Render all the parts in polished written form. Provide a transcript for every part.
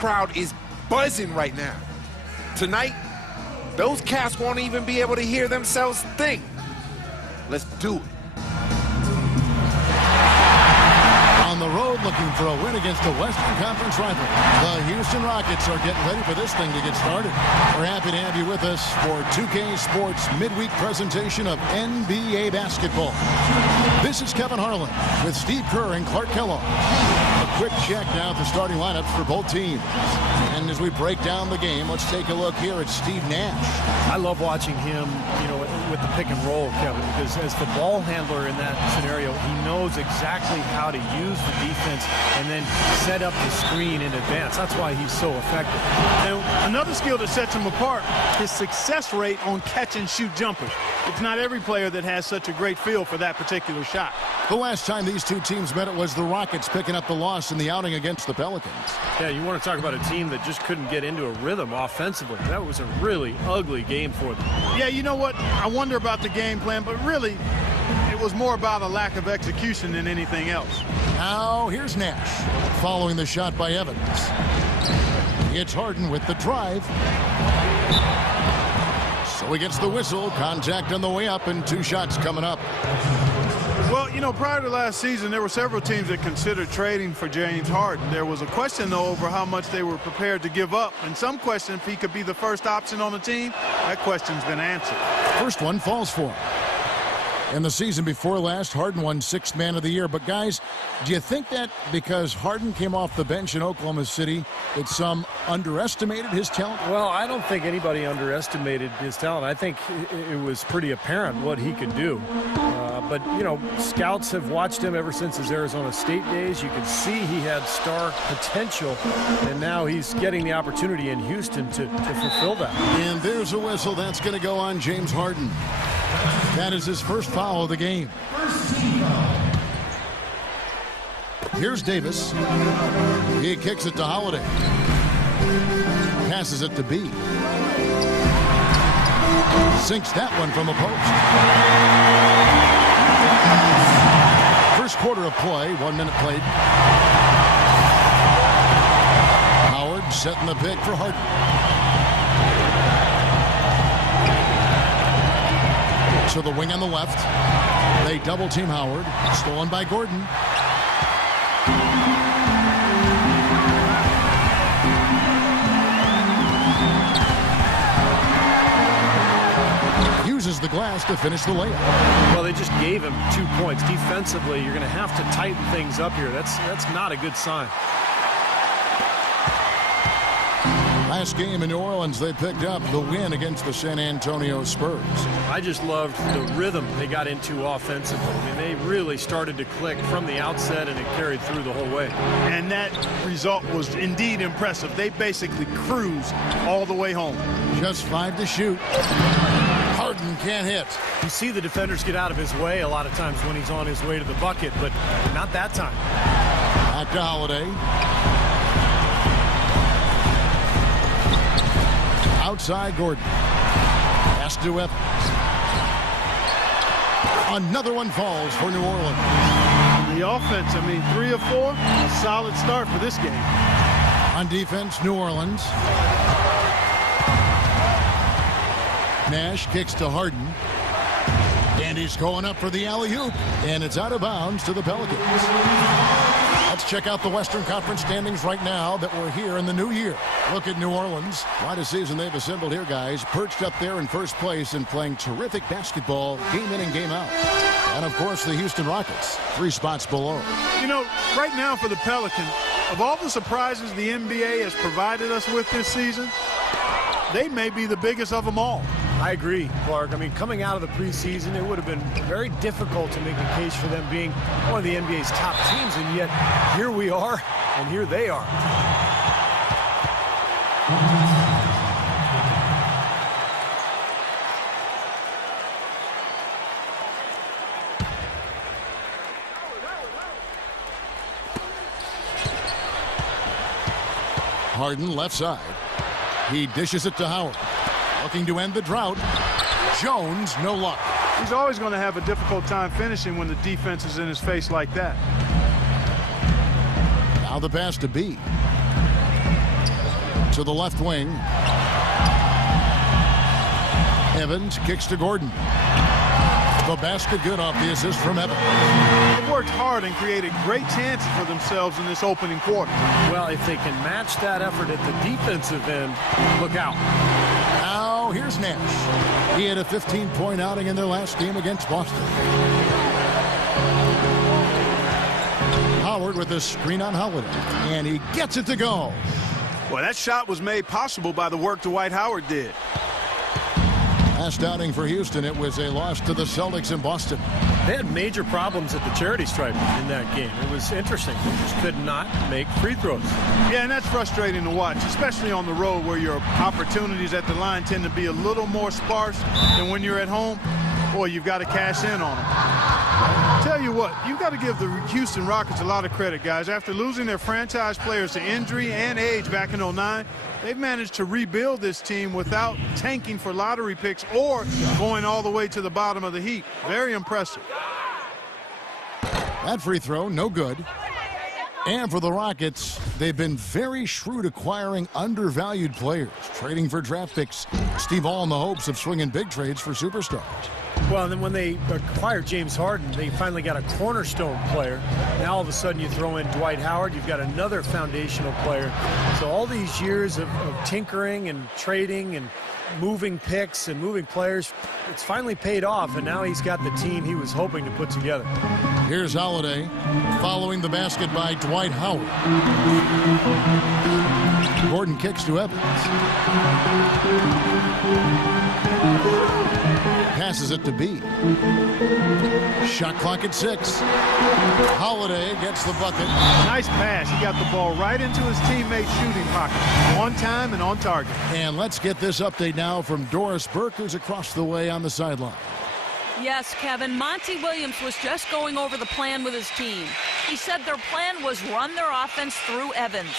crowd is buzzing right now. Tonight, those cats won't even be able to hear themselves think. Let's do it. On the road looking for a win against a Western Conference rival. The Houston Rockets are getting ready for this thing to get started. We're happy to have you with us for 2K Sports midweek presentation of NBA basketball. This is Kevin Harlan with Steve Kerr and Clark Kellogg. A quick check now at the starting lineups for both teams. And as we break down the game, let's take a look here at Steve Nash. I love watching him, with the pick and roll, Kevin, because as the ball handler in that scenario, he knows exactly how to use the defense and then set up the screen in advance. That's why he's so effective. And another skill that sets him apart, his success rate on catch and shoot jumpers. It's not every player that has such a great feel for that particular shot. The last time these two teams met, it was the Rockets picking up the loss in the outing against the Pelicans. Yeah, you want to talk about a team that just couldn't get into a rhythm offensively. That was a really ugly game for them. Yeah, you know what? I wonder about the game plan, but really, it was more about a lack of execution than anything else. Now, here's Nash, following the shot by Evans. It's Harden with the drive. So he gets the whistle, contact on the way up, and 2 shots coming up. Well, prior to last season, there were several teams that considered trading for James Harden. There was a question, though, over how much they were prepared to give up. And some question if he could be the first option on the team. That question's been answered. First one falls for him. In the season before last, Harden won 6th Man of the Year. But, guys, do you think that because Harden came off the bench in Oklahoma City, that some underestimated his talent? Well, I don't think anybody underestimated his talent. I think it was pretty apparent what he could do. But, scouts have watched him ever since his Arizona State days. You could see he had star potential, and now he's getting the opportunity in Houston to fulfill that. And there's a whistle. That's going to go on James Harden. That is his first foul of the game. Here's Davis. He kicks it to Holiday. Passes it to B. Sinks that one from a post. First quarter of play, 1 minute played. Howard setting the pick for Harden. To the wing on the left. They double team Howard. Stolen by Gordon. Uses the glass to finish the layup. Well, they just gave him 2 points. Defensively, you're going to have to tighten things up here. That's not a good sign. Last game in New Orleans, they picked up the win against the San Antonio Spurs. I just loved the rhythm they got into offensively. I mean, they really started to click from the outset, and it carried through the whole way. And that result was indeed impressive. They basically cruised all the way home. Just 5 to shoot. Harden can't hit. You see the defenders get out of his way a lot of times when he's on his way to the bucket, but not that time. Back to Holiday. Outside Gordon. Pass to Evans. Another one falls for New Orleans. The offense, 3 of 4, a solid start for this game. On defense, New Orleans. Nash kicks to Harden. And he's going up for the alley-oop. And it's out of bounds to the Pelicans. Let's check out the Western Conference standings right now that we're here in the new year. Look at New Orleans. What a season they've assembled here, guys. Perched up there in first place and playing terrific basketball game in and game out. And, of course, the Houston Rockets, 3 spots below. Right now for the Pelicans, of all the surprises the NBA has provided us with this season, they may be the biggest of them all. I agree, Clark. Coming out of the preseason, it would have been very difficult to make a case for them being one of the NBA's top teams, and yet here we are, and here they are. Harden left side. He dishes it to Howard. Looking to end the drought. Jones, no luck. He's always going to have a difficult time finishing when the defense is in his face like that. Now the pass to B. to the left wing. Evans kicks to Gordon. The basket good off the assist from Evans. They've worked hard and created great chances for themselves in this opening quarter. Well, if they can match that effort at the defensive end, look out. Now here's Nash. He had a 15-point outing in their last game against Boston. Howard with the screen on Holiday, and he gets it to go. Well, that shot was made possible by the work Dwight Howard did. Last outing for Houston, it was a loss to the Celtics in Boston. They had major problems at the charity stripe in that game. It was interesting. They just could not make free throws. Yeah, and that's frustrating to watch, especially on the road where your opportunities at the line tend to be a little more sparse than when you're at home. Boy, you've got to cash in on them. Tell you what, you've got to give the Houston Rockets a lot of credit, guys. After losing their franchise players to injury and age back in '09, they've managed to rebuild this team without tanking for lottery picks or going all the way to the bottom of the heap. Very impressive. That free throw, no good. And for the Rockets, they've been very shrewd acquiring undervalued players, trading for draft picks. Steve, all in the hopes of swinging big trades for superstars. Well, and then when they acquired James Harden, they finally got a cornerstone player. Now all of a sudden you throw in Dwight Howard, you've got another foundational player. So all these years of tinkering and trading and moving picks and moving players, it's finally paid off, and now he's got the team he was hoping to put together. Here's Holiday following the basket by Dwight Howard. Gordon kicks to Evans. Passes it to B. Shot clock at 6. Holiday gets the bucket. Nice pass. He got the ball right into his teammate's shooting pocket. On time and on target. And let's get this update now from Doris Burke, who's across the way on the sideline. Yes, Kevin, Monty Williams was just going over the plan with his team. He said their plan was run their offense through Evans.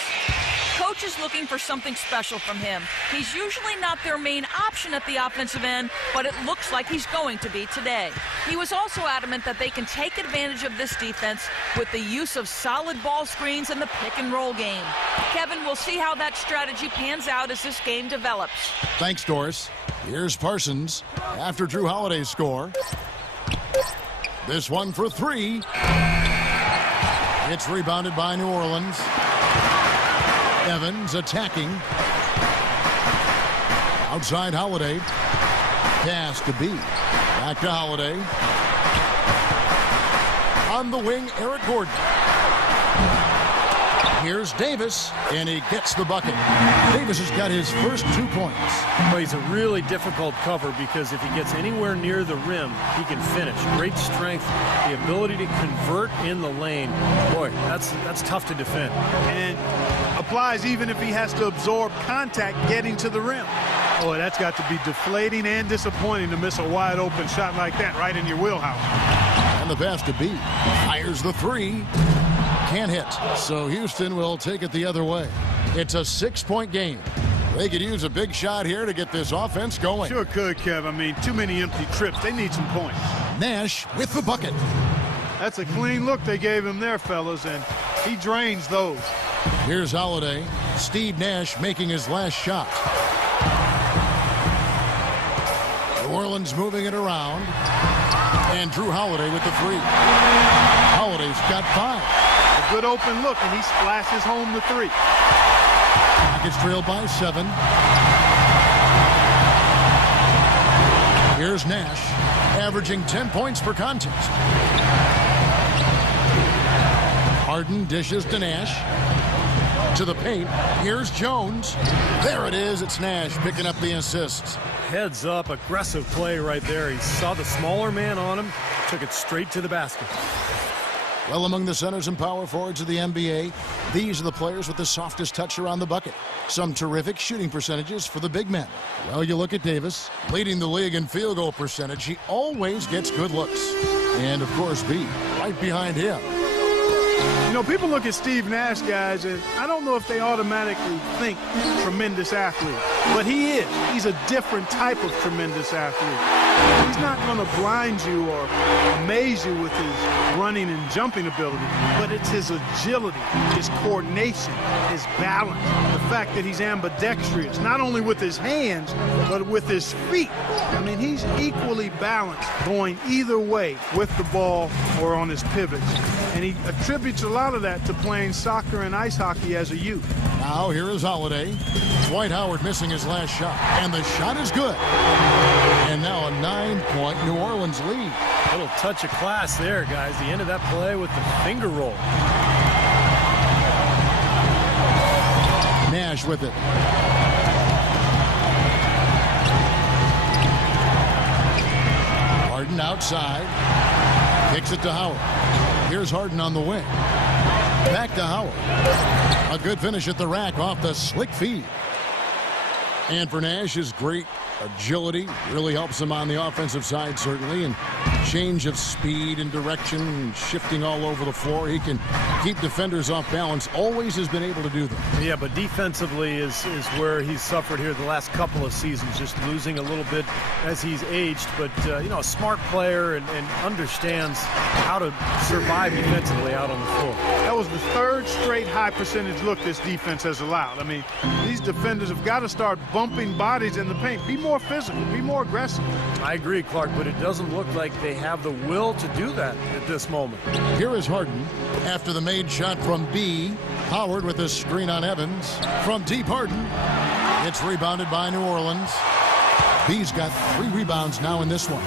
Coach is looking for something special from him. He's usually not their main option at the offensive end, but it looks like he's going to be today. He was also adamant that they can take advantage of this defense with the use of solid ball screens and the pick-and-roll game. Kevin, we'll see how that strategy pans out as this game develops. Thanks, Doris. Here's Parsons after Drew Holiday's score. This one for 3. It's rebounded by New Orleans. Evans attacking. Outside Holiday. Pass to B. Back to Holiday. On the wing, Eric Gordon. Here's Davis, and he gets the bucket. Davis has got his first 2 points. Well, he's a really difficult cover because if he gets anywhere near the rim, he can finish. Great strength, the ability to convert in the lane. Boy, that's tough to defend. And applies even if he has to absorb contact getting to the rim. Boy, that's got to be deflating and disappointing to miss a wide open shot like that right in your wheelhouse. And the pass to B. Fires the 3. Can't hit. So Houston will take it the other way. It's a 6-point game. They could use a big shot here to get this offense going. Sure could, Kev. I mean, too many empty trips. They need some points. Nash with the bucket. That's a clean look they gave him there, fellas, and he drains those. Here's Holiday. Steve Nash making his last shot. New Orleans moving it around. And Drew Holiday with the 3. Holiday's got 5. A good open look, and he splashes home the 3. Rockets trailed by 7. Here's Nash, averaging 10 points per contest. Harden dishes to Nash. To the paint. Here's Jones. There it is. It's Nash picking up the assist. Heads up, aggressive play right there. He saw the smaller man on him, took it straight to the basket. Well, among the centers and power forwards of the NBA, these are the players with the softest touch around the bucket. Some terrific shooting percentages for the big men. Well, you look at Davis, leading the league in field goal percentage. He always gets good looks. And, of course, B, right behind him. You know, people look at Steve Nash, guys, and I don't know if they automatically think tremendous athlete. But he is. He's a different type of tremendous athlete. He's not going to blind you or amaze you with his running and jumping ability, but it's his agility, his coordination, his balance, the fact that he's ambidextrous, not only with his hands, but with his feet. I mean, he's equally balanced going either way with the ball or on his pivots. And he attributes a lot of that to playing soccer and ice hockey as a youth. Now here is Holiday. Dwight Howard missing his last shot, and the shot is good. And now a 9-point New Orleans lead. Little touch of class there, guys. The end of that play with the finger roll. Nash with it. Harden outside. Kicks it to Howard. Here's Harden on the wing. Back to Howard. A good finish at the rack off the slick feed. And for Nash, his great agility really helps him on the offensive side, certainly, and change of speed and direction, shifting all over the floor. He can keep defenders off balance. Always has been able to do that. Yeah, but defensively is where he's suffered here the last couple of seasons, just losing a little bit as he's aged. But, you know, a smart player and understands how to survive defensively out on the floor. That was the third straight high percentage look this defense has allowed. I mean, these defenders have got to start bumping bodies in the paint. Be more physical, be more aggressive. I agree, Clark, but it doesn't look like they have the will to do that at this moment. Here is Harden after the made shot from B. Howard with this screen on Evans. From deep, Harden. It's rebounded by New Orleans. B's got 3 rebounds now in this one.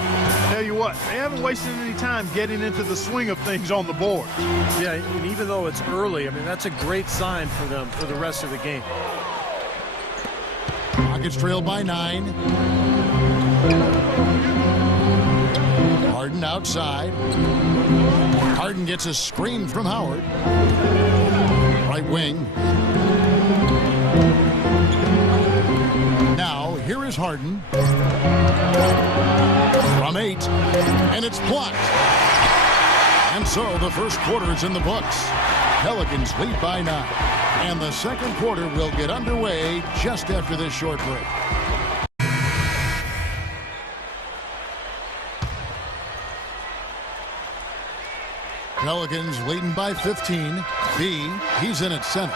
Tell you what, they haven't wasted any time getting into the swing of things on the board. Yeah, and even though it's early, I mean, that's a great sign for them for the rest of the game. Rockets trail by 9. Harden outside. Harden gets a screen from Howard. Right wing. Now, here is Harden. From 8. And it's blocked. And so the first quarter is in the books. Pelicans lead by 9. And the second quarter will get underway just after this short break. Pelicans leading by 15. B, he's in at center.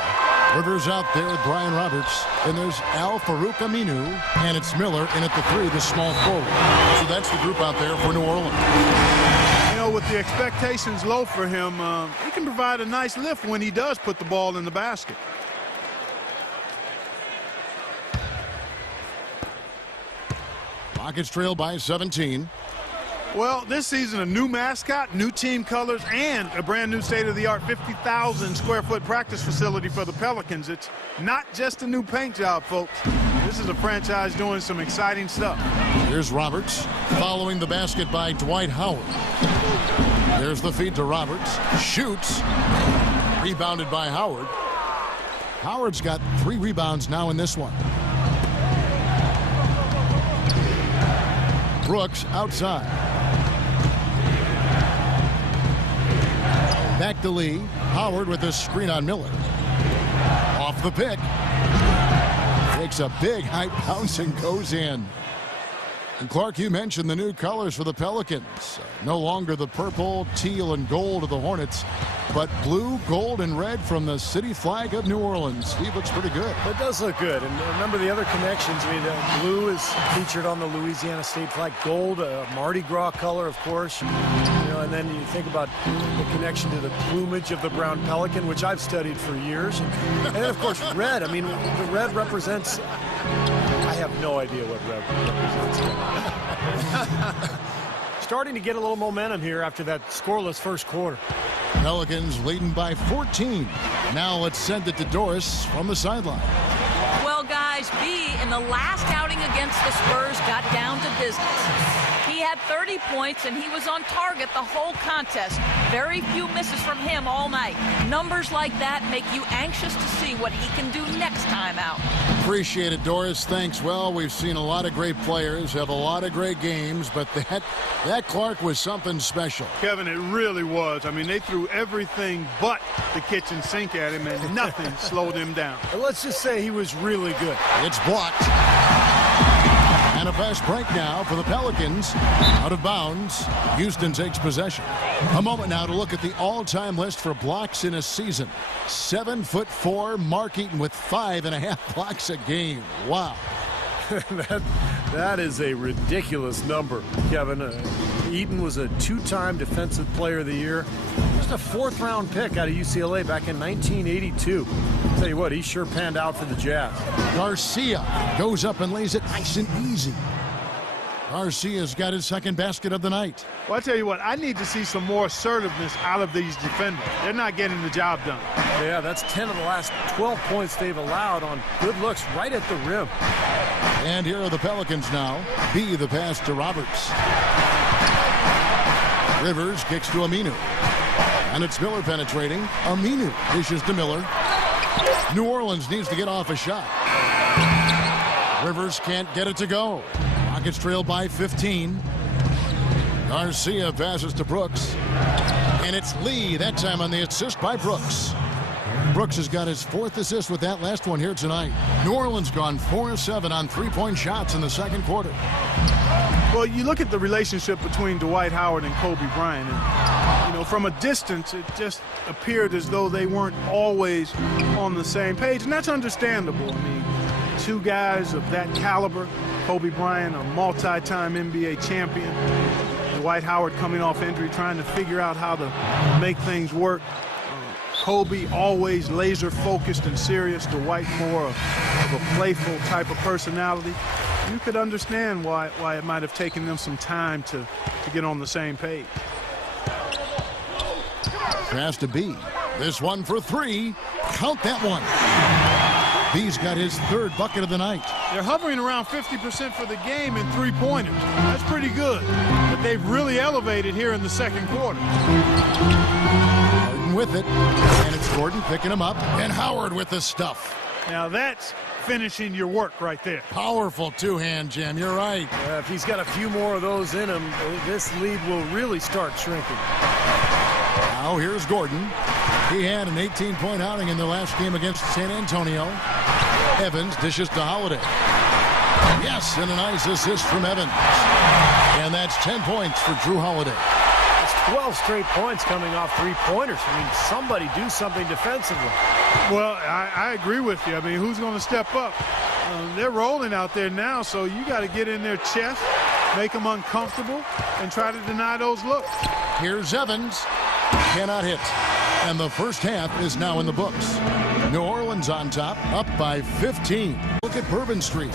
Rivers out there with Brian Roberts. Then there's Al Farouk Aminu. And it's Miller in at the 3, the small forward. So that's the group out there for New Orleans. You know, with the expectations low for him, he can provide a nice lift when he does put the ball in the basket. Rockets trail by 17. Well, this season, a new mascot, new team colors, and a brand new state-of-the-art 50,000 square foot practice facility for the Pelicans. It's not just a new paint job, folks. This is a franchise doing some exciting stuff. Here's Roberts following the basket by Dwight Howard. There's the feed to Roberts. Shoots. Rebounded by Howard. Howard's got 3 rebounds now in this one. Brooks outside. Back to Lee. Howard with a screen on Miller. Off the pick. Takes a big high bounce and goes in. And Clark, you mentioned the new colors for the Pelicans. No longer the purple, teal, and gold of the Hornets, but blue, gold, and red from the city flag of New Orleans. Steve, looks pretty good. It does look good. And remember the other connections. I mean, the blue is featured on the Louisiana state flag. Gold, Mardi Gras color, of course. You know, and then you think about the connection to the plumage of the brown pelican, which I've studied for years. And then, of course, red. I mean, the red represents... I have no idea what red represents. Starting to get a little momentum here after that scoreless first quarter. Pelicans leading by 14. Now let's send it to Doris from the sideline. Well, guys, B in the last outing against the Spurs got down to business. He had 30 points, and he was on target the whole contest. Very few misses from him all night. Numbers like that make you anxious to see what he can do next time out. Appreciate it, Doris. Thanks. Well, we've seen a lot of great players have a lot of great games, but that Clark was something special. Kevin, it really was. I mean, they threw everything but the kitchen sink at him, and nothing slowed him down. Let's just say he was really good. It's blocked. And a fast break now for the Pelicans. Out of bounds. Houston takes possession. A moment now to look at the all-time list for blocks in a season. 7'4" Mark Eaton with 5.5 blocks a game. Wow. That is a ridiculous number, Kevin. Eaton was a two-time Defensive Player of the Year. Just a fourth-round pick out of UCLA back in 1982. Tell you what, he sure panned out for the Jazz. Garcia goes up and lays it nice and easy. Garcia's got his second basket of the night. Well, I tell you what, I need to see some more assertiveness out of these defenders. They're not getting the job done. Yeah, that's 10 of the last 12 points they've allowed on good looks right at the rim. And here are the Pelicans now. B, the pass to Roberts. Rivers kicks to Aminu. And it's Miller penetrating. Aminu dishes to Miller. New Orleans needs to get off a shot. Rivers can't get it to go. Rockets trail by 15. Garcia passes to Brooks. And it's Lee, that time on the assist by Brooks. Brooks has got his fourth assist with that last one here tonight. New Orleans gone 4-7 on three-point shots in the second quarter. Well, you look at the relationship between Dwight Howard and Kobe Bryant, and, you know, from a distance, it just appeared as though they weren't always on the same page, and that's understandable. I mean, two guys of that caliber, Kobe Bryant, a multi-time NBA champion, Dwight Howard coming off injury, trying to figure out how to make things work. Kobe always laser focused and serious. Dwight more of a playful type of personality. You could understand why it might have taken them some time to get on the same page. Pass to B. This one for three. Count that one. B's got his third bucket of the night. They're hovering around 50% for the game in three-pointers. That's pretty good. But they've really elevated here in the second quarter. Harden with it. And it's Gordon picking him up. And Howard with the stuff. Now that's finishing your work right there. Powerful two-hand jam. You're right. If he's got a few more of those in him, this lead will really start shrinking. Now here's Gordon. He had an 18-point outing in the last game against San Antonio. Evans dishes to Holiday. Yes, and a nice assist from Evans. And that's 10 points for Drew Holiday. It's 12 straight points coming off three-pointers. I mean, somebody do something defensively. Well, I agree with you. I mean, who's going to step up? They're rolling out there now, so you got to get in their chest, make them uncomfortable, and try to deny those looks. Here's Evans. Cannot hit. And the first half is now in the books. New Orleans on top, up by 15. Look at Bourbon Street.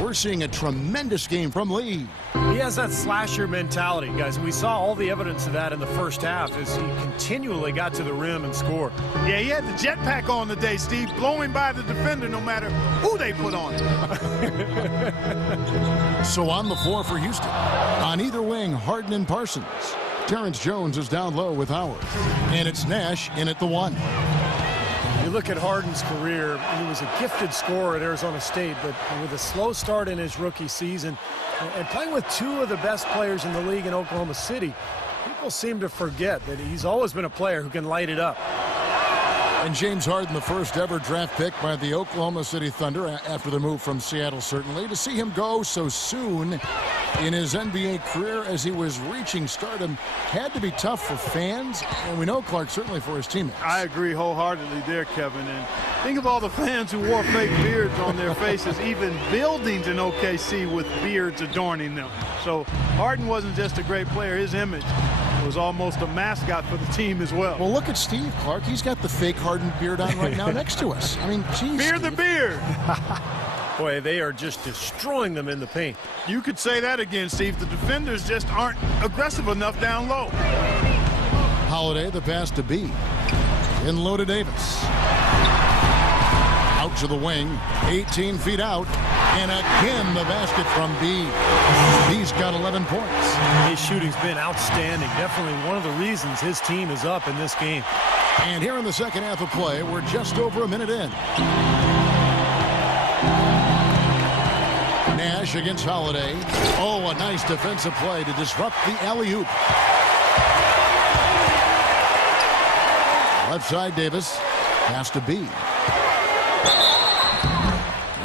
We're seeing a tremendous game from Lee. He has that slasher mentality, guys. And we saw all the evidence of that in the first half as he continually got to the rim and scored. Yeah, he had the jetpack on today, Steve, blowing by the defender no matter who they put on. So on the floor for Houston. On either wing, Harden and Parsons. Terrence Jones is down low with Howard. And it's Nash in at the one. You look at Harden's career, he was a gifted scorer at Arizona State, but with a slow start in his rookie season and playing with two of the best players in the league in Oklahoma City, people seem to forget that he's always been a player who can light it up. And James Harden, the first ever draft pick by the Oklahoma City Thunder after the move from Seattle, certainly. To see him go so soon in his NBA career as he was reaching stardom had to be tough for fans, and we know, Clark, certainly for his teammates. I agree wholeheartedly there, Kevin. And think of all the fans who wore fake beards on their faces, even buildings in OKC with beards adorning them. So Harden wasn't just a great player. His image was almost a mascot for the team as well. Well, look at Steve, Clark. He's got the fake Harden beard on right now next to us. I mean, geez, Beard Steve. the beard. Boy, they are just destroying them in the paint. You could say that again, Steve. The defenders just aren't aggressive enough down low. Holiday, the pass to B. In low to Davis. Out to the wing. 18 feet out. And again, the basket from B. B's got 11 points. His shooting's been outstanding. Definitely one of the reasons his team is up in this game. And here in the second half of play, we're just over a minute in. Nash against Holiday. Oh, a nice defensive play to disrupt the alley-oop. Left side, Davis. Pass to B.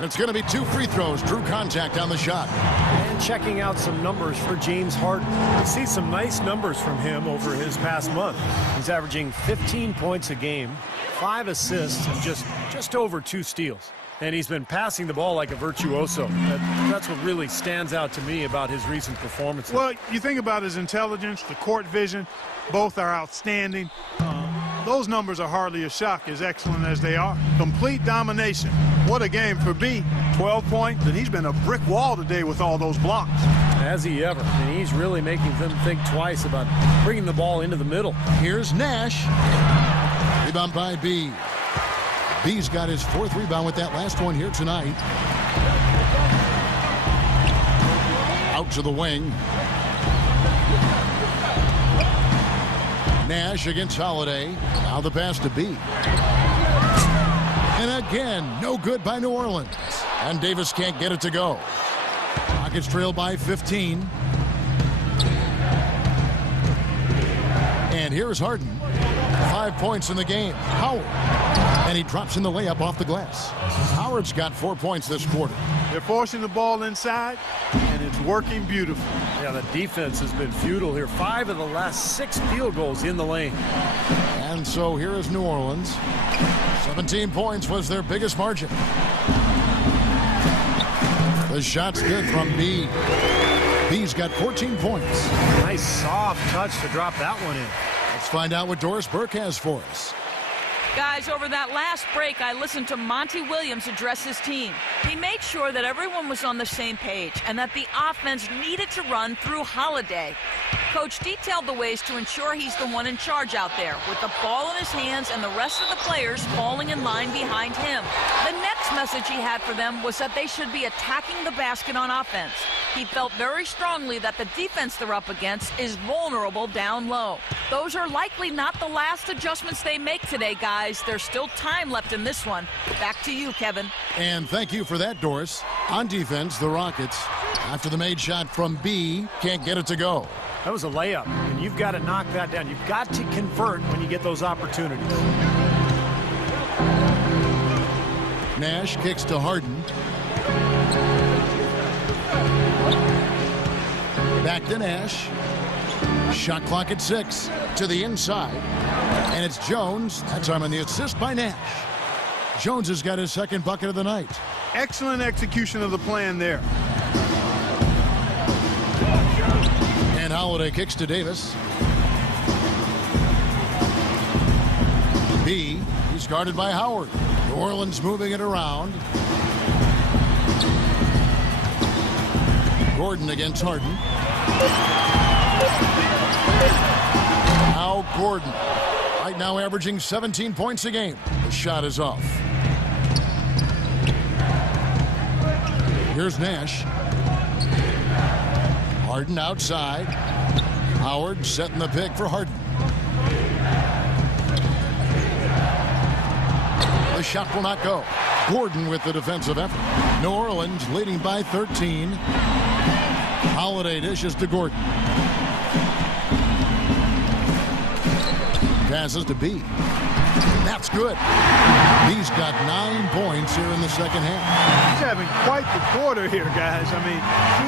And it's going to be 2 free throws. Drew contact on the shot. And checking out some numbers for James Harden. You see some nice numbers from him over his past month. He's averaging 15 points a game, 5 assists, and just over 2 steals. And he's been passing the ball like a virtuoso. That's what really stands out to me about his recent performances. Well, you think about his intelligence, the court vision, both are outstanding. Those numbers are hardly a shock, as excellent as they are. Complete domination. What a game for B. 12 points, and he's been a brick wall today with all those blocks. Has he ever? And he's really making them think twice about bringing the ball into the middle. Here's Nash. Rebound by B. B's got his 4th rebound with that last one here tonight. Out to the wing. Nash against Holiday. Now the pass to B. And again, no good by New Orleans. And Davis can't get it to go. Rockets trail by 15. And here's Harden. 5 points in the game. Howard. And he drops in the layup off the glass. Howard's got 4 points this quarter. They're forcing the ball inside, and it's working beautifully. Yeah, the defense has been futile here. 5 of the last 6 field goals in the lane. And so here is New Orleans. 17 points was their biggest margin. The shot's good from B. B's got 14 points. Nice soft touch to drop that one in. Let's find out what Doris Burke has for us. Guys, over that last break, I listened to Monty Williams address his team. He made sure that everyone was on the same page and that the offense needed to run through Holiday. Coach detailed the ways to ensure he's the one in charge out there, with the ball in his hands and the rest of the players falling in line behind him. The next message he had for them was that they should be attacking the basket on offense. He felt very strongly that the defense they're up against is vulnerable down low. Those are likely not the last adjustments they make today, guys. There's still time left in this one. Back to you, Kevin. And thank you for that, Doris. On defense, the Rockets, after the made shot from B, can't get it to go. That was a layup, and you've got to knock that down. You've got to convert when you get those opportunities. Nash kicks to Harden. Back to Nash. Shot clock at 6. To the inside. And it's Jones. That time on the assist by Nash. Jones has got his 2nd bucket of the night. Excellent execution of the plan there. And Holiday kicks to Davis. B. He's guarded by Howard. New Orleans moving it around. Gordon against Harden. Now Gordon. Right now averaging 17 points a game. The shot is off. Here's Nash. Harden outside. Howard setting the pick for Harden. The shot will not go. Gordon with the defensive effort. New Orleans leading by 13. Holiday dishes to Gordon. Passes to B. That's good. He's got 9 points here in the second half. He's having quite the quarter here, guys. I mean,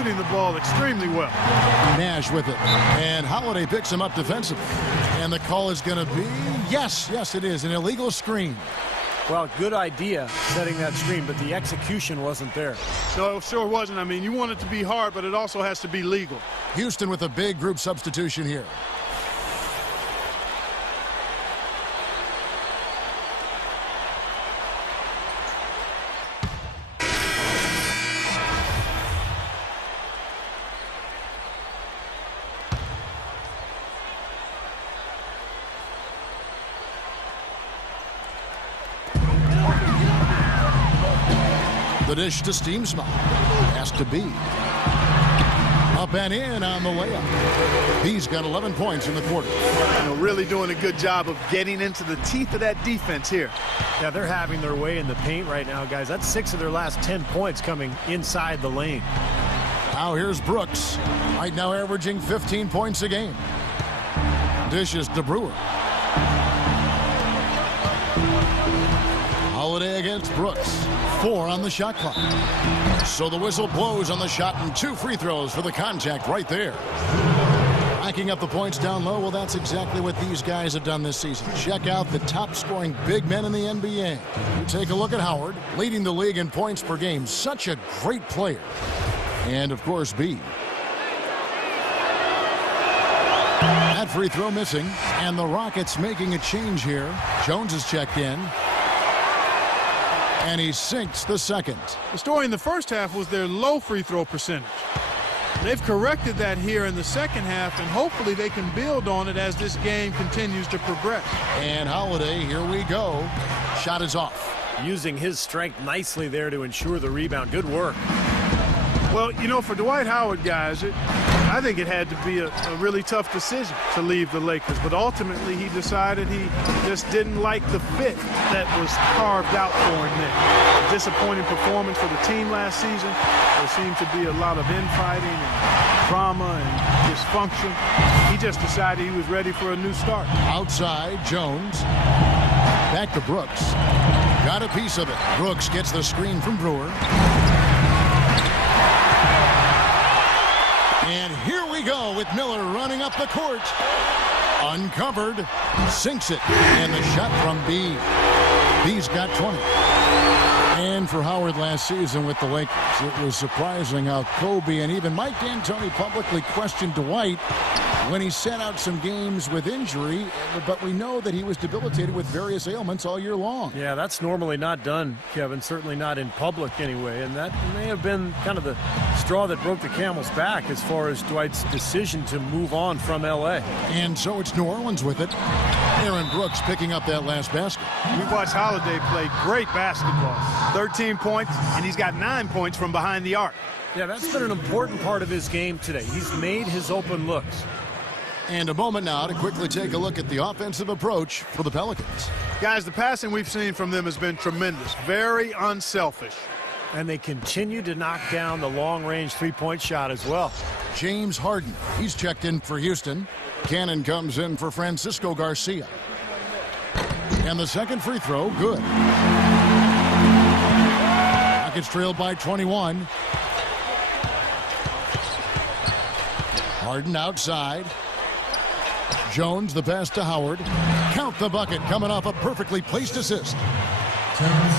shooting the ball extremely well. Nash with it. And Holiday picks him up defensively. And the call is going to be, yes, it is, an illegal screen. Well, good idea setting that screen, but the execution wasn't there. No, it sure wasn't. I mean, you want it to be hard, but it also has to be legal. Houston with a big group substitution here. The dish to Steamsma. Has to be. Up and in on the layup. He's got 11 points in the quarter. You know, really doing a good job of getting into the teeth of that defense here. Yeah, they're having their way in the paint right now, guys. That's 6 of their last 10 points coming inside the lane. Now here's Brooks. Right now averaging 15 points a game. Dishes to Brewer. Holiday against Brooks. 4 on the shot clock. So the whistle blows on the shot and 2 free throws for the contact right there. Racking up the points down low, well, that's exactly what these guys have done this season. Check out the top-scoring big men in the NBA. You take a look at Howard, leading the league in points per game. Such a great player. And, of course, B. That free throw missing, and the Rockets making a change here. Jones is checked in. And he sinks the second. The story in the first half was their low free throw percentage. They've corrected that here in the second half, and hopefully they can build on it as this game continues to progress. And Holiday, here we go. Shot is off. Using his strength nicely there to ensure the rebound. Good work. Well, you know, for Dwight Howard, guys, I think it had to be a really tough decision to leave the Lakers. But ultimately, he decided he just didn't like the fit that was carved out for him there. A disappointing performance for the team last season. There seemed to be a lot of infighting and drama and dysfunction. He just decided he was ready for a new start. Outside, Jones. Back to Brooks. Got a piece of it. Brooks gets the screen from Brewer. And here we go with Miller running up the court. Uncovered. Sinks it. And the shot from B. B's got 20. And for Howard last season with the Lakers, it was surprising how Kobe and even Mike D'Antoni publicly questioned Dwight when he sat out some games with injury, but we know that he was debilitated with various ailments all year long. Yeah, that's normally not done, Kevin, certainly not in public anyway, and that may have been kind of the straw that broke the camel's back as far as Dwight's decision to move on from L.A. And so it's New Orleans with it. Aaron Brooks picking up that last basket. We watched Holiday play great basketball. 13 points, and he's got 9 points from behind the arc. Yeah, that's been an important part of his game today. He's made his open looks. And a moment now to quickly take a look at the offensive approach for the Pelicans. Guys, the passing we've seen from them has been tremendous. Very unselfish. And they continue to knock down the long-range three-point shot as well. James Harden, he's checked in for Houston. Cannon comes in for Francisco Garcia. And the second free throw, good. Rockets trailed by 21. Harden outside. Jones, the pass to Howard. Count the bucket, coming off a perfectly placed assist.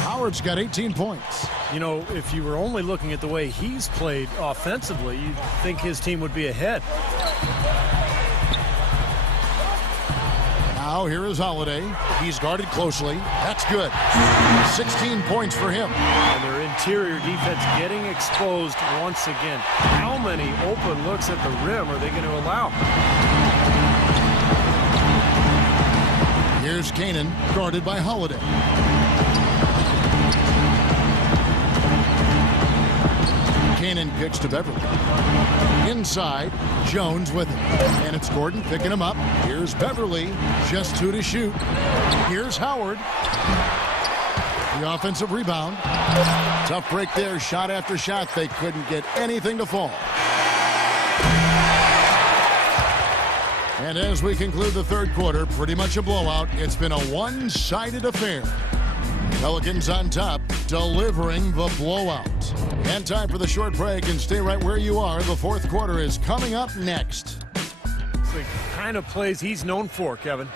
Howard's got 18 points. You know, if you were only looking at the way he's played offensively, you'd think his team would be ahead. Now here is Holiday. He's guarded closely. That's good. 16 points for him. And their interior defense getting exposed once again. How many open looks at the rim are they going to allow? Here's Cannon, guarded by Holiday. Cannon kicks to Beverly. Inside, Jones with it. And it's Gordon picking him up. Here's Beverly, just 2 to shoot. Here's Howard. The offensive rebound. Tough break there, shot after shot. They couldn't get anything to fall. And as we conclude the third quarter, pretty much a blowout. It's been a one-sided affair. Pelicans on top, delivering the blowout. And time for the short break, and stay right where you are. The fourth quarter is coming up next. It's the kind of plays he's known for, Kevin.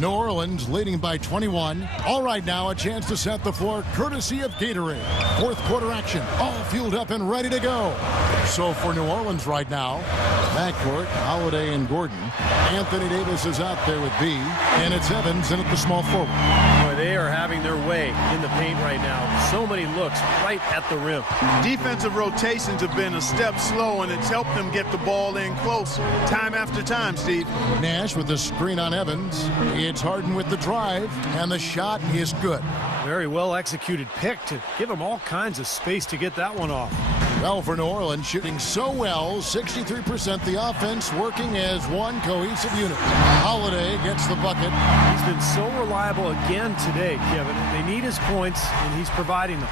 New Orleans leading by 21. All right, now a chance to set the floor courtesy of Gatorade. Fourth quarter action, all fueled up and ready to go. So for New Orleans right now, backcourt, Holiday and Gordon. Anthony Davis is out there with B, and it's Evans in at the small forward. Boy, they are having their way in the paint right now. So many looks right at the rim. Defensive rotations have been a step slow, and it's helped them get the ball in close time after time, Steve. Nash with the screen on Evans. It's Harden with the drive, and the shot is good. Very well executed pick to give him all kinds of space to get that one off. Well, for New Orleans, shooting so well, 63%, the offense working as one cohesive unit. Holiday gets the bucket. He's been so reliable again today, Kevin. They need his points, and he's providing them.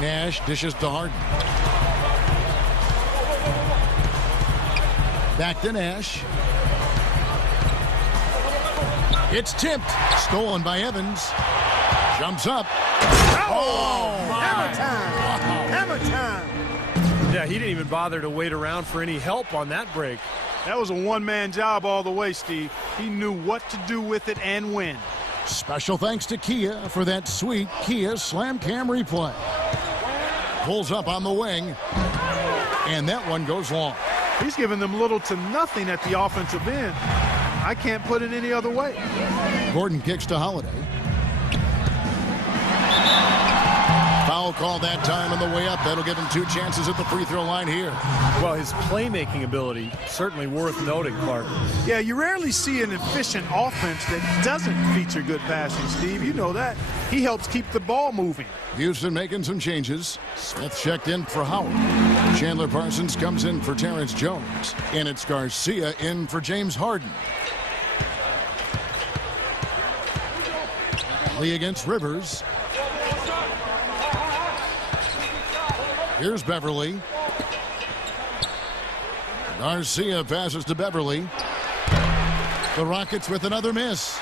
Nash dishes to Harden. Back to Nash. It's tipped. Stolen by Evans. Jumps up. Oh, Hammer time. Hammer time. Yeah, he didn't even bother to wait around for any help on that break. That was a one-man job all the way, Steve. He knew what to do with it and when. Special thanks to Kia for that sweet Kia Slam Cam replay. Pulls up on the wing, and that one goes long. He's giving them little to nothing at the offensive end. I can't put it any other way. Gordon kicks to Holiday. Foul call that time on the way up. That'll give him 2 chances at the free throw line here. Well, his playmaking ability, certainly worth noting, Clark. Yeah, you rarely see an efficient offense that doesn't feature good passing, Steve. You know that. He helps keep the ball moving. Houston making some changes. Smith checked in for Howard. Chandler Parsons comes in for Terrence Jones. And it's Garcia in for James Harden. Lee against Rivers. Here's Beverly. Garcia passes to Beverly. The Rockets with another miss.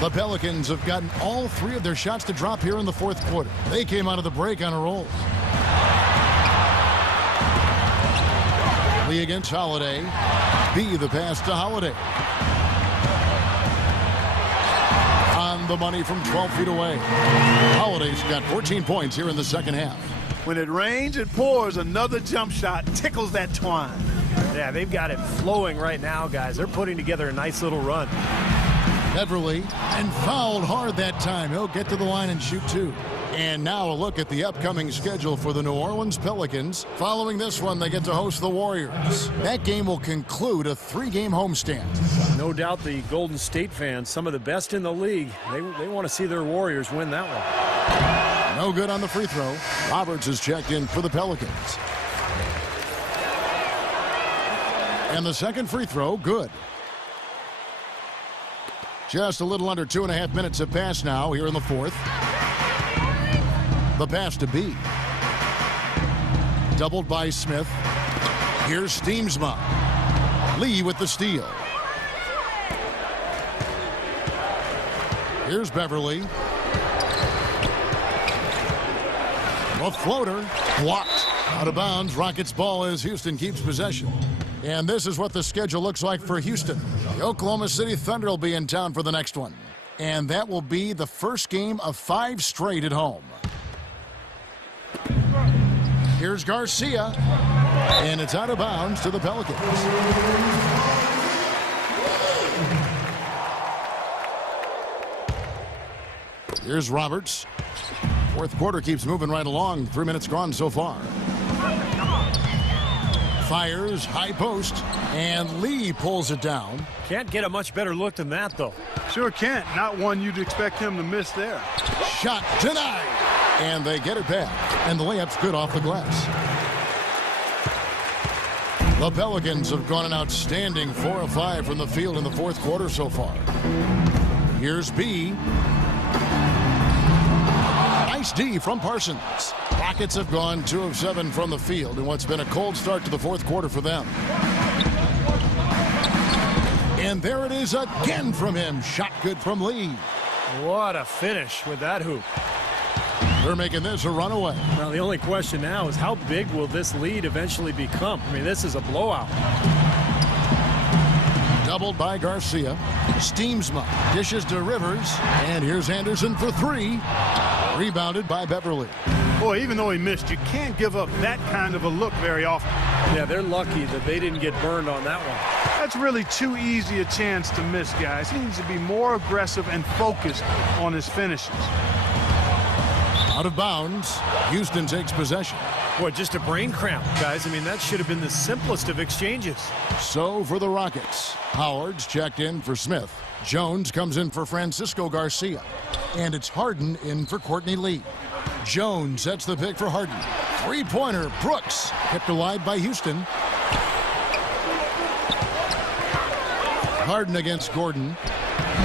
The Pelicans have gotten all 3 of their shots to drop here in the 4th quarter. They came out of the break on a roll. Lee against Holiday. B, the pass to Holiday. On the money from 12 feet away. Holiday's got 14 points here in the second half. When it rains, it pours. Another jump shot tickles that twine. Yeah, they've got it flowing right now, guys. They're putting together a nice little run. Beverly, and fouled hard that time. He'll get to the line and shoot 2. And now a look at the upcoming schedule for the New Orleans Pelicans. Following this one, they get to host the Warriors. That game will conclude a 3-game homestand. No doubt the Golden State fans, some of the best in the league, they want to see their Warriors win that one. No good on the free throw. Roberts is checked in for the Pelicans. And the second free throw, good. Just a little under 2.5 minutes have passed now here in the 4th. The pass to B. Doubled by Smith. Here's Steamsma. Lee with the steal. Here's Beverly. A floater blocked out of bounds. Rockets ball as Houston keeps possession. And this is what the schedule looks like for Houston. The Oklahoma City Thunder will be in town for the next one. And that will be the first game of 5 straight at home. Here's Garcia. And it's out of bounds to the Pelicans. Here's Roberts. 4th quarter keeps moving right along. 3 minutes gone so far. Fires, high post, and Lee pulls it down. Can't get a much better look than that, though. Sure can't. Not one you'd expect him to miss there. Shot denied. And they get it back. And the layup's good off the glass. The Pelicans have gone an outstanding 4 of 5 from the field in the 4th quarter so far. Here's B. Nice D from Parsons. Rockets have gone 2 of 7 from the field in what's been a cold start to the 4th quarter for them. And there it is again from him. Shot good from Lee. What a finish with that hoop. They're making this a runaway. Now, the only question now is how big will this lead eventually become? I mean, this is a blowout. Doubled by Garcia. Steamsma dishes to Rivers. And here's Anderson for 3. Rebounded by Beverly. Boy, even though he missed, you can't give up that kind of a look very often. Yeah, they're lucky that they didn't get burned on that one. That's really too easy a chance to miss, guys. He needs to be more aggressive and focused on his finishes. Out of bounds. Houston takes possession. Boy, just a brain cramp, guys. I mean, that should have been the simplest of exchanges. So for the Rockets, Howard's checked in for Smith. Jones comes in for Francisco Garcia. And it's Harden in for Courtney Lee. Jones sets the pick for Harden. 3-pointer, Brooks. Kept alive by Houston. Harden against Gordon.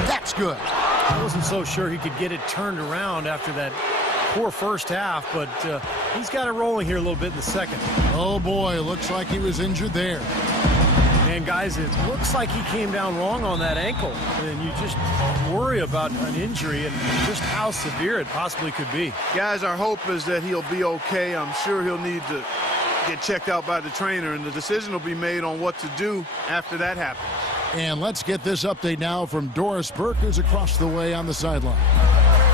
That's good. I wasn't so sure he could get it turned around after that poor first half, but he's got it rolling here a little bit in the second. Oh boy, looks like he was injured there. And guys, it looks like he came down wrong on that ankle, and you just worry about an injury and just how severe it possibly could be. Guys, our hope is that he'll be okay. I'm sure he'll need to get checked out by the trainer, and the decision will be made on what to do after that happens. And let's get this update now from Doris Burke, who's across the way on the sideline.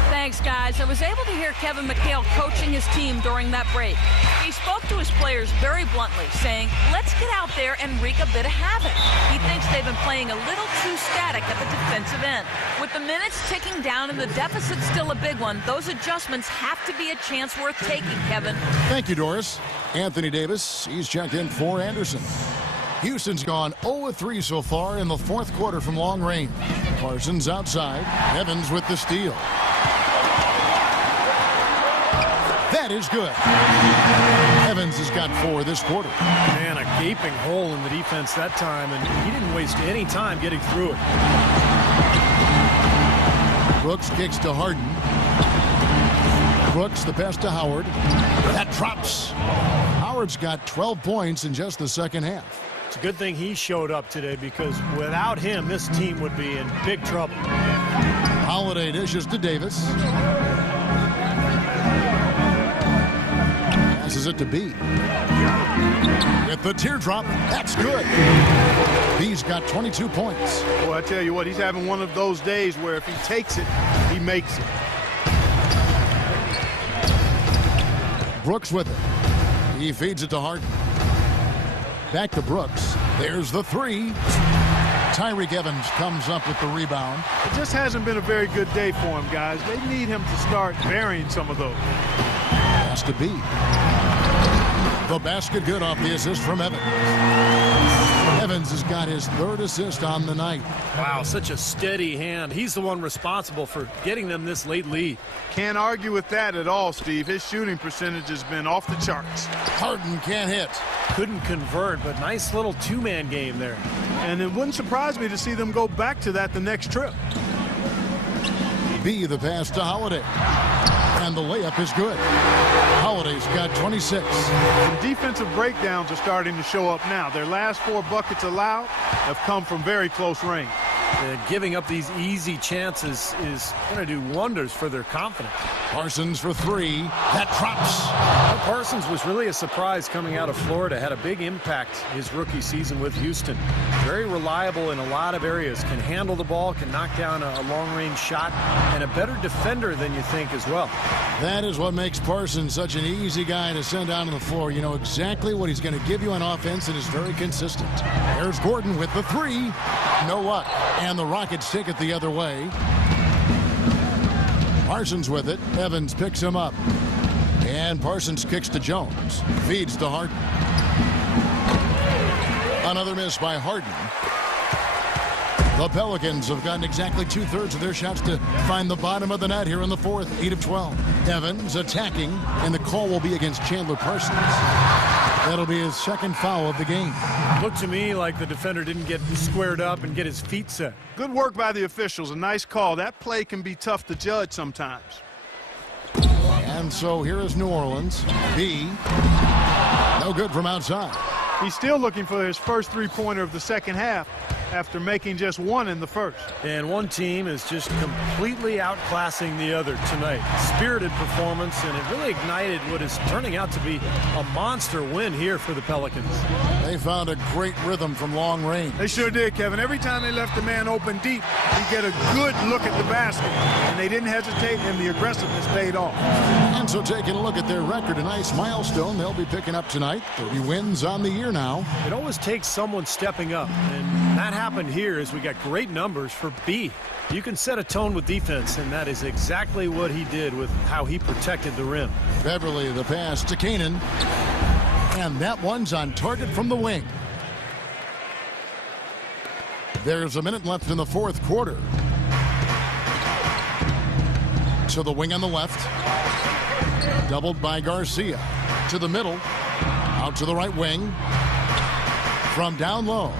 Thanks, guys. I was able to hear Kevin McHale coaching his team during that break. He spoke to his players very bluntly, saying, let's get out there and wreak a bit of havoc. He thinks they've been playing a little too static at the defensive end. With the minutes ticking down and the deficit still a big one, those adjustments have to be a chance worth taking, Kevin. Thank you, Doris. Anthony Davis, he's checked in for Anderson. Houston's gone 0-3 so far in the fourth quarter from long range. Parsons outside. Evans with the steal. That is good. Evans has got 4 this quarter. Man, a gaping hole in the defense that time, and he didn't waste any time getting through it. Brooks kicks to Harden. Brooks, the pass to Howard. That drops. Howard's got 12 points in just the second half. It's a good thing he showed up today, because without him, this team would be in big trouble. Holiday dishes to Davis. Passes it to B. With the teardrop, that's good. B's got 22 points. Well, I tell you what, he's having one of those days where if he takes it, he makes it. Brooks with it. He feeds it to Harden. Back to Brooks. There's the 3. Tyreek Evans comes up with the rebound. It just hasn't been a very good day for him, guys. They need him to start varying some of those. Has to be. The basket good off the assist from Evans. Evans has got his 3rd assist on the night. Wow, such a steady hand. He's the one responsible for getting them this late lead. Can't argue with that at all, Steve. His shooting percentage has been off the charts. Harden can't hit. Couldn't convert, but nice little two-man game there. And it wouldn't surprise me to see them go back to that the next trip. B, the pass to Holiday. And the layup is good. Holiday's got 26. Some defensive breakdowns are starting to show up now. Their last 4 buckets allowed have come from very close range. Giving up these easy chances is going to do wonders for their confidence. Parsons for 3. That drops. Well, Parsons was really a surprise coming out of Florida. Had a big impact his rookie season with Houston. Very reliable in a lot of areas. Can handle the ball, can knock down a long-range shot, and a better defender than you think as well. That is what makes Parsons such an easy guy to send down to the floor. You know exactly what he's going to give you on offense, and is very consistent. There's Gordon with the 3. No luck. And the Rockets take it the other way. Parsons with it. Evans picks him up. And Parsons kicks to Jones. Feeds to Harden. Another miss by Harden. The Pelicans have gotten exactly 2/3 of their shots to find the bottom of the net here in the fourth. 8 of 12. Evans attacking, and the call will be against Chandler Parsons. That'll be his 2nd foul of the game. Looked to me like the defender didn't get squared up and get his feet set. Good work by the officials. A nice call. That play can be tough to judge sometimes. And so here is New Orleans. B. No good from outside. He's still looking for his first 3-pointer of the second half after making just 1 in the first. And one team is just completely outclassing the other tonight. Spirited performance, and it really ignited what is turning out to be a monster win here for the Pelicans. They found a great rhythm from long range. They sure did, Kevin. Every time they left the man open deep, you get a good look at the basket. And they didn't hesitate, and the aggressiveness paid off. And so taking a look at their record, a nice milestone they'll be picking up tonight. 30 wins on the year now. It always takes someone stepping up, and that happened here as we got great numbers for B. You can set a tone with defense, and that is exactly what he did with how he protected the rim. Beverly, the pass to Canaan. And that one's on target from the wing. There's a minute left in the fourth quarter. To the wing on the left. Doubled by Garcia. To the middle. Out to the right wing. From down low.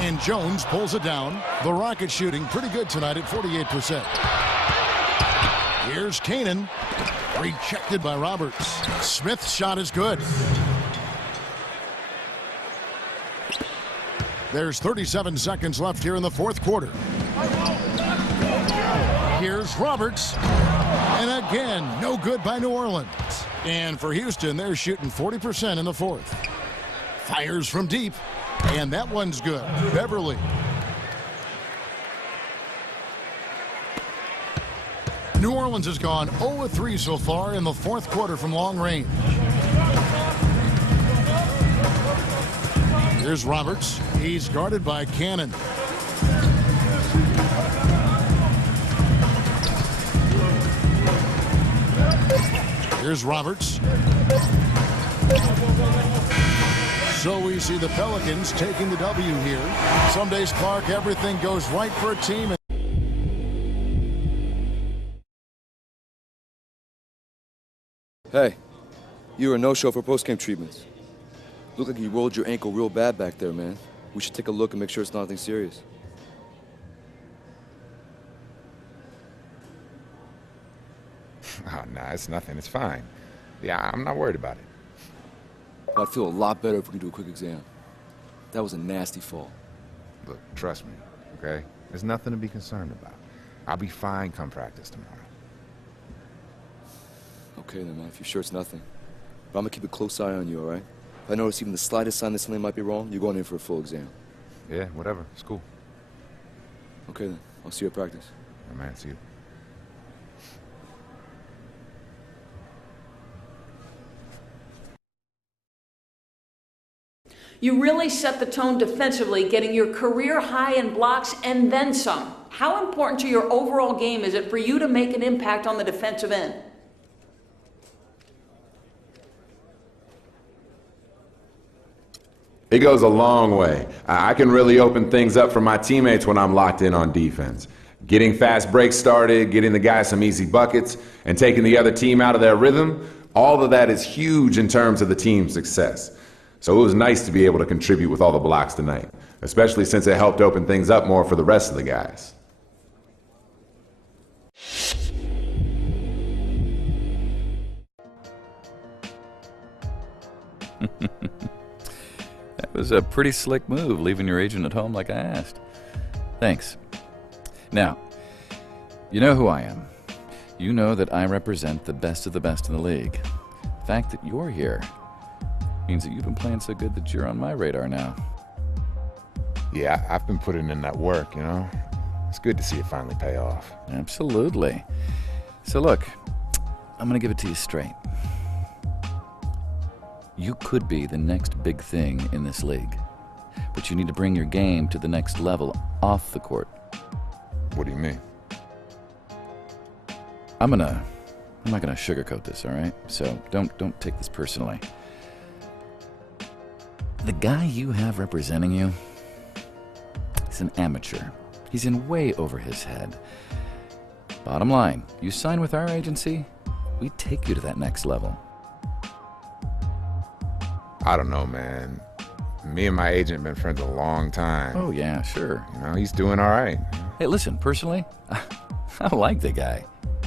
And Jones pulls it down. The Rockets shooting pretty good tonight at 48%. Here's Canaan. Rejected by Roberts. Smith's shot is good. There's 37 seconds left here in the fourth quarter. Here's Roberts. And again, no good by New Orleans. And for Houston, they're shooting 40% in the fourth. Fires from deep. And that one's good. Beverly. New Orleans has gone 0-3 so far in the fourth quarter from long range. Here's Roberts. He's guarded by Cannon. Here's Roberts. So we see the Pelicans taking the W here. Some days, Clark, everything goes right for a team. Hey, you were a no-show for post-game treatments. Look like you rolled your ankle real bad back there, man. We should take a look and make sure it's nothing serious. Oh, nah, it's nothing. It's fine. Yeah, I'm not worried about it. I'd feel a lot better if we could do a quick exam. That was a nasty fall. Look, trust me, okay? There's nothing to be concerned about. I'll be fine come practice tomorrow. Okay then, man, if you're sure it's nothing. But I'm gonna keep a close eye on you, all right? If I notice even the slightest sign that something might be wrong, you're going in for a full exam. Yeah, whatever. It's cool. Okay then, I'll see you at practice. All right, man, see you. You really set the tone defensively, getting your career high in blocks and then some. How important to your overall game is it for you to make an impact on the defensive end? It goes a long way. I can really open things up for my teammates when I'm locked in on defense. Getting fast breaks started, getting the guys some easy buckets, and taking the other team out of their rhythm, all of that is huge in terms of the team's success. So it was nice to be able to contribute with all the blocks tonight, especially since it helped open things up more for the rest of the guys. That was a pretty slick move, leaving your agent at home like I asked. Thanks. Now, you know who I am. You know that I represent the best of the best in the league. The fact that you're here means that you've been playing so good that you're on my radar now. Yeah, I've been putting in that work, you know? It's good to see it finally pay off. Absolutely. So look, I'm going to give it to you straight. You could be the next big thing in this league, but you need to bring your game to the next level off the court. What do you mean? I'm not gonna sugarcoat this, all right? So don't take this personally. The guy you have representing you, he's an amateur. He's in way over his head. Bottom line, you sign with our agency, we take you to that next level. I don't know, man. Me and my agent have been friends a long time. Oh, yeah, sure. You know, he's doing all right. Hey, listen, personally, I like the guy.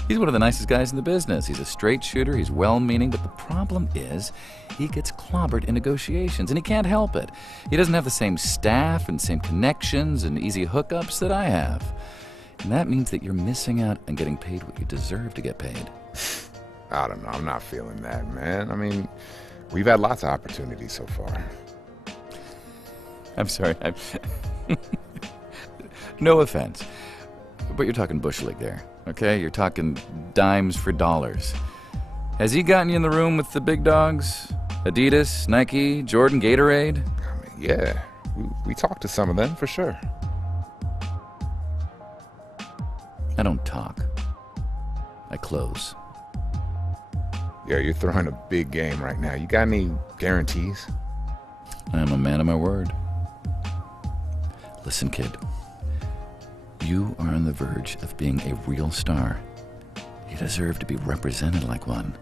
He's one of the nicest guys in the business. He's a straight shooter, he's well-meaning, but the problem is he gets clobbered in negotiations, and he can't help it. He doesn't have the same staff and same connections and easy hookups that I have. And that means that you're missing out on getting paid what you deserve to get paid. I don't know. I'm not feeling that, man. I mean, we've had lots of opportunities so far. I'm sorry. No offense, but you're talking Bush League there, okay? You're talking dimes for dollars. Has he gotten you in the room with the big dogs? Adidas, Nike, Jordan, Gatorade? I mean, yeah. We talked to some of them, for sure. I don't talk. I close. Yeah, you're throwing a big game right now. You got any guarantees? I'm a man of my word. Listen, kid. You are on the verge of being a real star. You deserve to be represented like one.